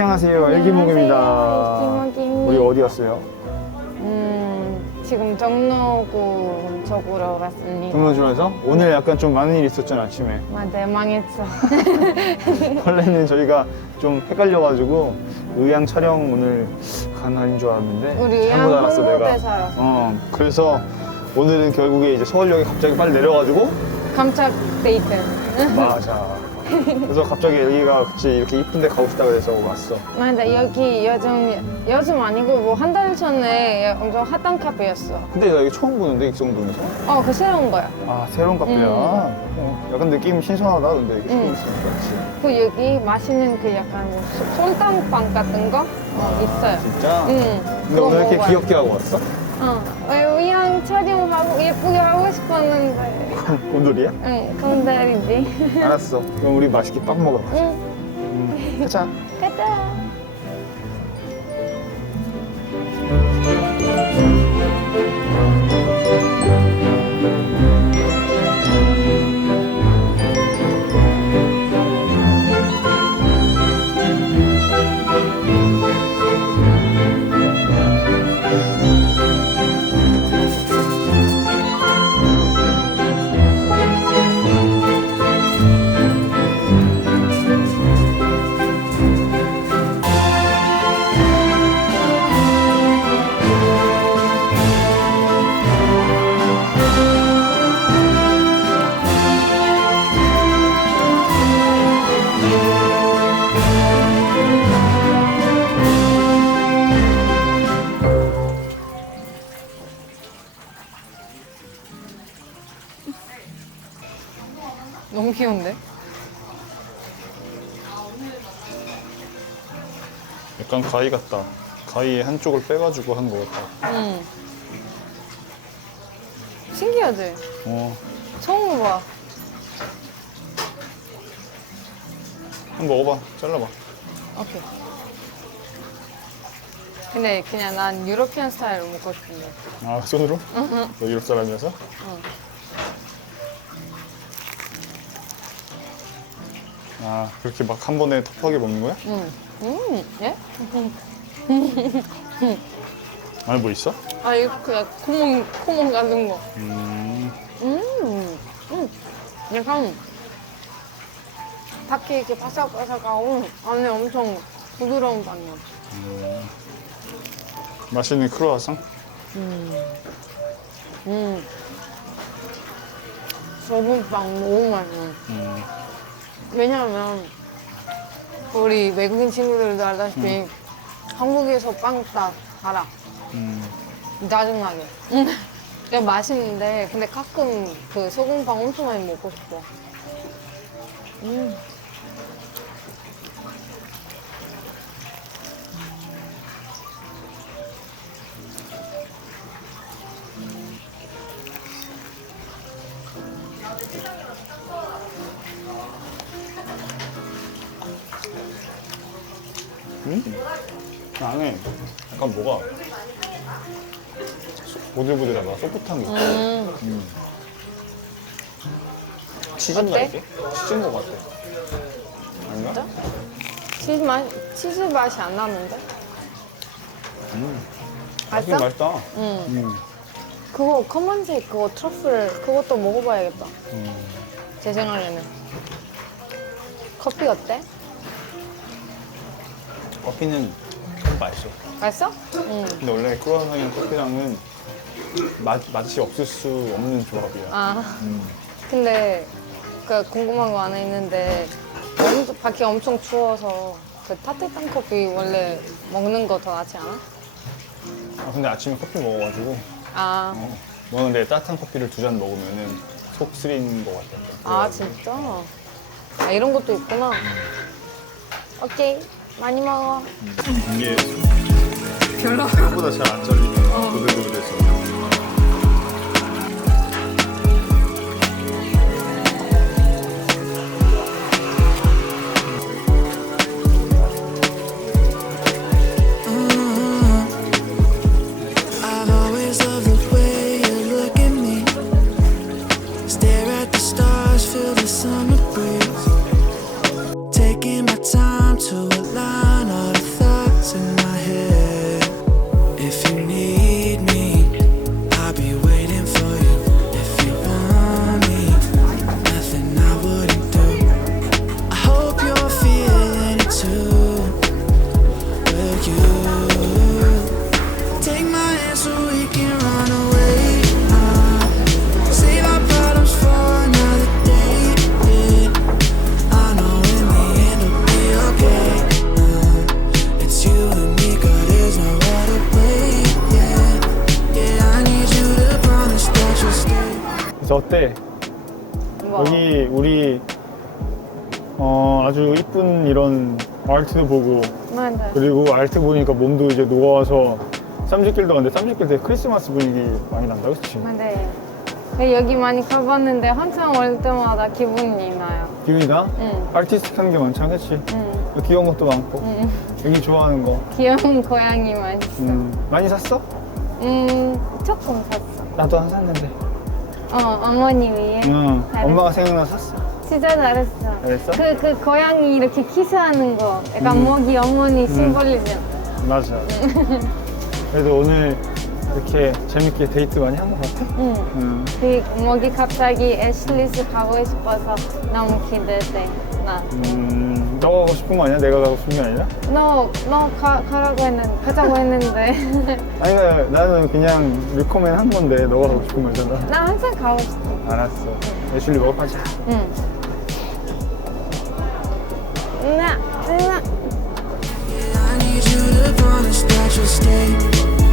안녕하세요. 엘기몽입니다. 우리 어디 왔어요? 음, 지금 정로구 쪽으로 왔습니다. 동로주에서 오늘 약간 좀 많은 일이 있었잖아 아침에. 맞아요, 망했어. 원래는 저희가 좀 헷갈려가지고 의향 촬영 오늘 간 날인 줄 알았는데 우리 잘못 알았어 내가. 홍보대사였어. 어 그래서 오늘은 결국에 이제 서울역에 갑자기 빨리 내려가지고 깜짝 데이트. 맞아. 그래서 갑자기 여기가 그치 이렇게 이쁜데 가고 싶다 그래서 왔어. 맞아, 여기 요즘, 요즘 아니고 뭐 한 달 전에 엄청 핫한 카페였어. 근데 나 여기 처음 보는데 익성동에서. 어, 그 새로운 거야. 아 새로운 카페야. 어, 약간 느낌 신선하다 근데 이렇게 처음 음. 있으니까 그치. 그 여기 맛있는 그 약간 소- 손땀빵 같은 거 어, 있어요. 진짜? 응. 근데 그거 오늘 이렇게 먹어봐요. 귀엽게 하고 왔어? 어, 의향 촬영하고 예쁘게 하고 싶었는데. 오늘이야? 응, 건달이지. 알았어. 그럼 우리 맛있게 빵 가자. 응, 음, 가자. 가자. 약간 가위 같다. 가위의 한쪽을 빼가지고 한거 같다. 응. 신기하지? 어, 처음 봐. 한번 먹어봐. 잘라봐. 오케이. 근데 그냥 난 유로피안 스타일로 먹고 싶은데. 아, 손으로? 너 유럽 사람이어서? 아, 그렇게 막 한 번에 텁하게 먹는 거야? 응. 음, 예? 아니, 뭐 있어? 아, 이거 그냥 구멍, 구멍 가는 거. 음, 음, 음. 약간 밖에 이렇게 바삭바삭하고 안에 엄청 부드러운 빵이야. 맛있는 크로아상? 음. 소금빵 너무 맛있어. 음, 왜냐하면 우리 외국인 친구들도 알다시피 한국에서 빵다 알아. 음. 짜증나게. 그냥 맛있는데 근데 가끔 그 소금빵 엄청 많이 먹고 싶어. 음. 음? 안에 약간 뭐가 보들보들하다. 소프탕이 있고. 음. 치즈인가 어때? 이게? 치즈인 것 같아. 아닌가? 진짜? 치즈 맛, 치즈 맛이 안 나는데? 음. 맛있어? 맛있다. 응. 음. 그거 검은색 그거 트러플 그것도 먹어봐야겠다. 음. 제 생각에는. 커피 어때? 커피는 좀 맛있어. 맛있어? 응. 근데 원래 크로아상이랑 커피랑은 맛, 맛이 없을 수 없는 조합이야. 아, 음. 근데 그 궁금한 거 하나 있는데 엄청, 밖에 엄청 추워서 그 따뜻한 커피 원래 먹는 거 더 낫지 않아? 아, 근데 아침에 커피 먹어가지고 아, 어. 너는 내 따뜻한 커피를 두 잔 먹으면은 속 쓰리는 것 같아. 아 진짜? 아 이런 것도 있구나. 오케이, 많이 먹어. 이게 별로 생각보다 잘 안 잘리네. 어. 부들부들해서. 뭐? 여기 우리 어, 아주 이쁜 이런 아트도 보고 맞아. 그리고 아트 보니까 몸도 이제 녹아와서 쌈짓길도 갔는데 쌈짓길 되게 크리스마스 분위기 많이 난다 그치? 맞아요. 그 여기 많이 가봤는데 항상 올 때마다 기분이 나요. 기분이다? 응. 아티스틱한 게 많잖아 그치? 응. 귀여운 것도 많고 응. 여기 좋아하는 거 귀여운 고양이 많이 있어. 음, 많이 샀어? 음, 조금 샀어. 나도 한 샀는데 어, 위해. 응 잘했어. 엄마가 생각나서 샀어 진짜 잘했어. 잘했어? 그, 그 고양이 이렇게 키스하는 거. 약간 음. 먹이 어머니 심벌리잖아. 맞아 그래도 오늘 이렇게 재밌게 데이트 많이 한 것 같아? 응. 응. 그 먹이 갑자기 애슐리스 가고 싶어서 너무 기대돼. 나. 음, 너가 가고 싶은 거 아니야? 내가 가고 싶은 게 아니라? 너, 너 가, 가라고 했는데, 가자고 했는데. 아니, 나- 나는 그냥 리코멘 한 건데, 너가 가고 싶은 거잖아. 나 항상 가고 싶어. 알았어. 애슐리 먹어 가자. 응. 나, 나. I need you to promise that you'll stay